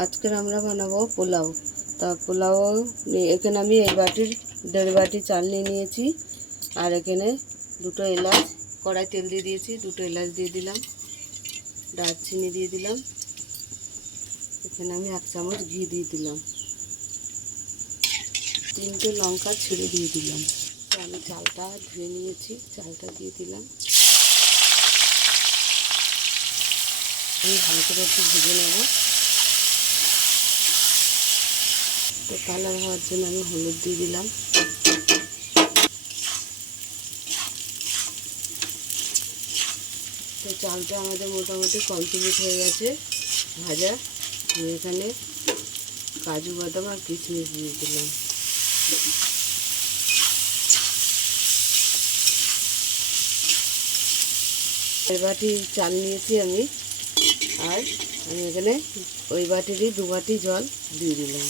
আজকের আমরা বানাবো পোলাও। তা পোলাও এখানে আমি এই বাটির 1.5 বাটি চাল নিয়ে নিয়েছি। আর এখানে 2টো এলাচ, কড়াই তেল দিয়ে দিয়েছি, 2টো এলাচ দিয়ে দিলাম, দারচিনি দিয়ে দিলাম, এখানে আমি 1 চামচ ঘি দিয়ে দিলাম, 3টে লঙ্কা ছিঁড়ে দিয়ে দিলাম। আমি চালটা ধুয়ে নিয়েছি, চালটা দিয়ে দিলাম। আমি ভালো করে একটু ভেজে নেব। তো কালার হওয়ার জন্য আমি হলুদ দিয়ে দিলাম। তো চালটা আমাদের মোটামুটি কমপ্লিট হয়ে গেছে ভাজা। আমি এখানে কাজু বাদাম আর কিশমিশ দিয়ে দিলাম। এই বাটি চাল নিয়েছি আমি, আর আমি এখানে ওই বাটিরই 2 বাটি জল দিয়ে দিলাম।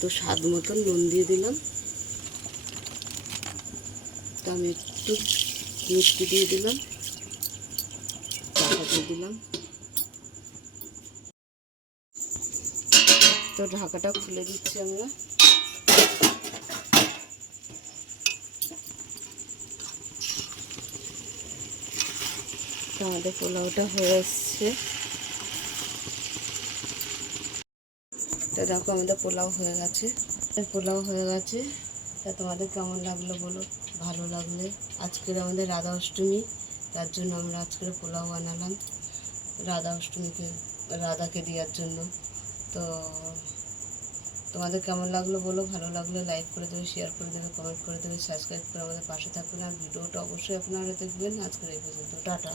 তো স্বাদ মতন নুন দিয়ে দিলাম। তো আমি একটু মিষ্টি দিয়ে দিলাম, ঢাকা দিয়ে দিলাম। তো ঢাকাটা খুলে দিচ্ছি আমরা। তো আমাদের পোলাওটা হয়ে আসছে। তো দেখো আমাদের পোলাও হয়ে গেছে। তা তোমাদের কেমন লাগলো বলো। ভালো লাগলে, আজকের আমাদের রাধা অষ্টমী, তার জন্য আমরা আজকের পোলাও বানালাম রাধাকে দেওয়ার জন্য। তো তোমাদের কেমন লাগলো বলো। ভালো লাগলে লাইক করে দেবে, শেয়ার করে দেবে, কমেন্ট করে দেবে, সাবস্ক্রাইব করে আমাদের পাশে থাকবেন। আর ভিডিওটা অবশ্যই আপনারা দেখবেন। আজকের এই পর্যন্ত, টাটা।